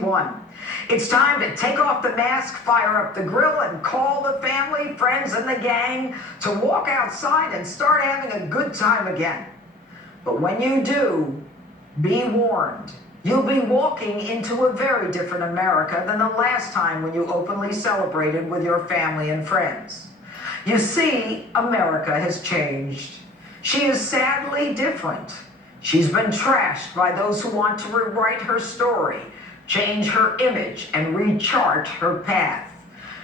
2021. It's time to take off the mask, fire up the grill, and call the family, friends, and the gang to walk outside and start having a good time again. But when you do, be warned. You'll be walking into a very different America than the last time when you openly celebrated with your family and friends. You see, America has changed. She is sadly different. She's been trashed by those who want to rewrite her story, change her image, and rechart her path.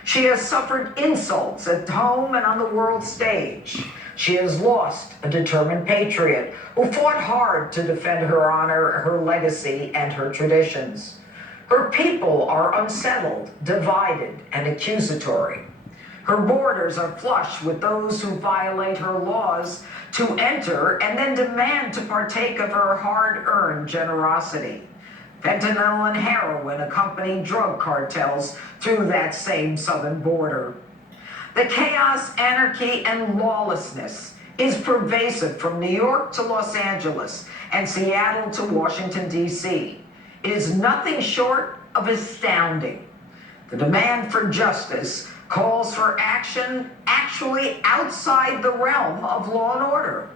She has suffered insults at home and on the world stage. She has lost a determined patriot who fought hard to defend her honor, her legacy, and her traditions. Her people are unsettled, divided, and accusatory. Her borders are flush with those who violate her laws to enter and then demand to partake of her hard-earned generosity. Fentanyl and heroin accompany drug cartels through that same southern border. The chaos, anarchy, and lawlessness is pervasive from New York to Los Angeles and Seattle to Washington, D.C. It is nothing short of astounding. The demand for justice calls for action actually outside the realm of law and order.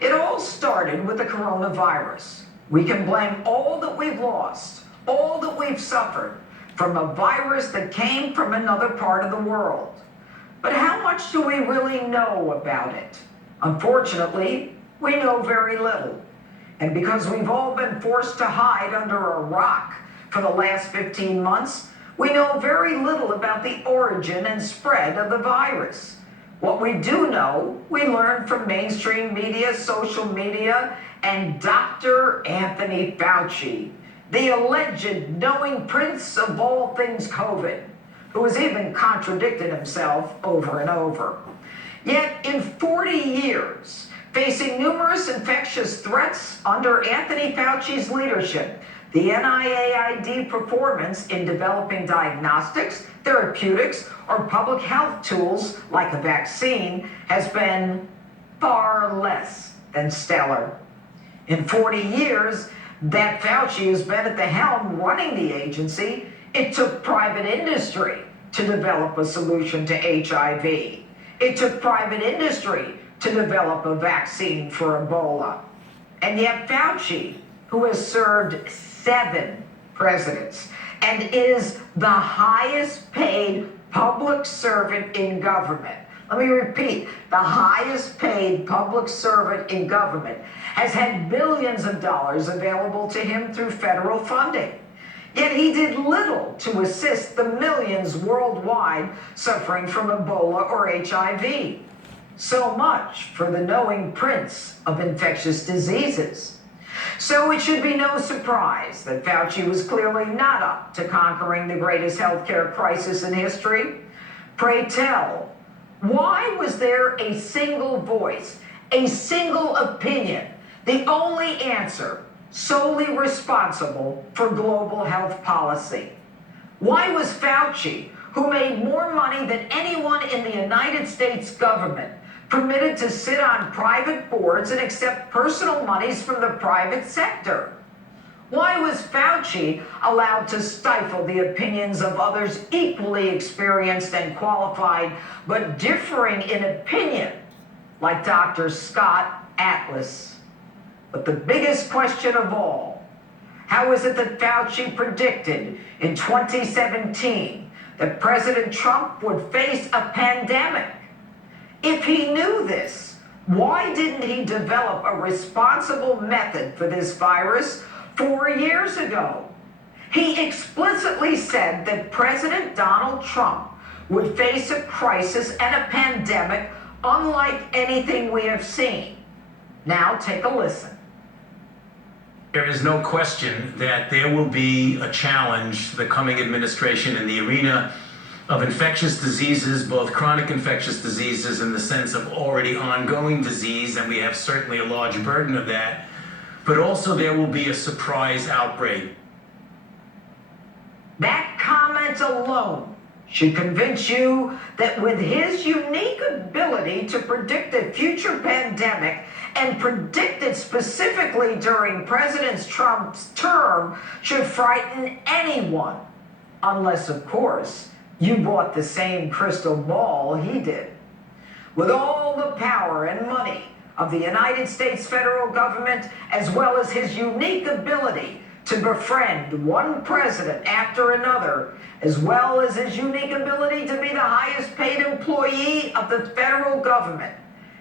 It all started with the coronavirus. We can blame all that we've lost, all that we've suffered, from a virus that came from another part of the world. But how much do we really know about it? Unfortunately, we know very little. And because we've all been forced to hide under a rock for the last 15 months, we know very little about the origin and spread of the virus. What we do know, we learned from mainstream media, social media, and Dr. Anthony Fauci, the alleged knowing prince of all things COVID, who has even contradicted himself over and over. Yet in 40 years, facing numerous infectious threats under Anthony Fauci's leadership, the NIAID performance in developing diagnostics, therapeutics, or public health tools like a vaccine has been far less than stellar. In 40 years that Fauci has been at the helm running the agency, it took private industry to develop a solution to HIV. It took private industry to develop a vaccine for Ebola. And yet Fauci, who has served 7 presidents and is the highest paid public servant in government, let me repeat, the highest paid public servant in government, has had billions of dollars available to him through federal funding. Yet he did little to assist the millions worldwide suffering from Ebola or HIV. So much for the knowing prince of infectious diseases. So it should be no surprise that Fauci was clearly not up to conquering the greatest healthcare crisis in history. Pray tell, why was there a single voice, a single opinion, the only answer solely responsible for global health policy? Why was Fauci, who made more money than anyone in the United States government, permitted to sit on private boards and accept personal monies from the private sector? Why was Fauci allowed to stifle the opinions of others equally experienced and qualified, but differing in opinion, like Dr. Scott Atlas? But the biggest question of all, how is it that Fauci predicted in 2017 that President Trump would face a pandemic? If he knew this, why didn't he develop a responsible method for this virus 4 years ago? He explicitly said that President Donald Trump would face a crisis and a pandemic unlike anything we have seen. Now take a listen. There is no question that there will be a challenge for the coming administration in the arena of infectious diseases, both chronic infectious diseases in the sense of already ongoing disease, and we have certainly a large burden of that, but also there will be a surprise outbreak. That comment alone should convince you that with his unique ability to predict a future pandemic and predict it specifically during President Trump's term should frighten anyone. Unless, of course, you bought the same crystal ball he did. With all the power and money of the United States federal government, as well as his unique ability to befriend one president after another, as well as his unique ability to be the highest paid employee of the federal government,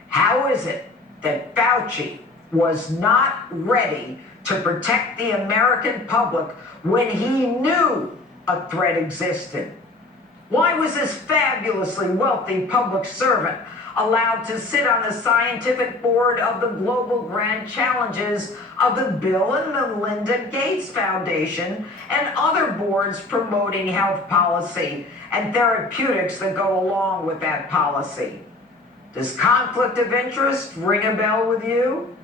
how is it that Fauci was not ready to protect the American public when he knew a threat existed? Why was this fabulously wealthy public servant allowed to sit on the scientific board of the Global Grand Challenges of the Bill and Melinda Gates Foundation and other boards promoting health policy and therapeutics that go along with that policy? Does conflict of interest ring a bell with you?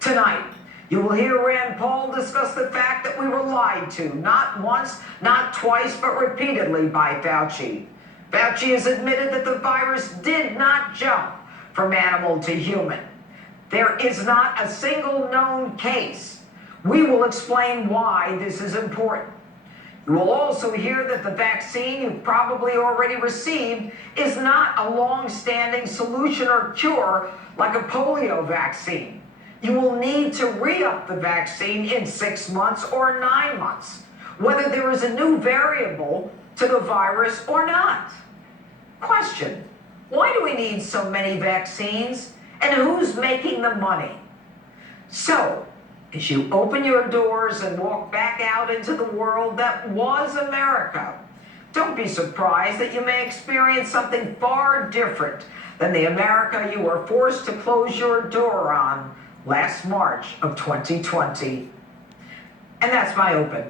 Tonight, you will hear Rand Paul discuss the fact that we were lied to, not once, not twice, but repeatedly by Fauci. Fauci has admitted that the virus did not jump from animal to human. There is not a single known case. We will explain why this is important. You will also hear that the vaccine you've probably already received is not a long-standing solution or cure like a polio vaccine. You will need to re-up the vaccine in 6 months or 9 months, whether there is a new variable to the virus or not. Question: why do we need so many vaccines, and who's making the money? So, as you open your doors and walk back out into the world that was America, don't be surprised that you may experience something far different than the America you were forced to close your door on last March of 2020. And that's my open.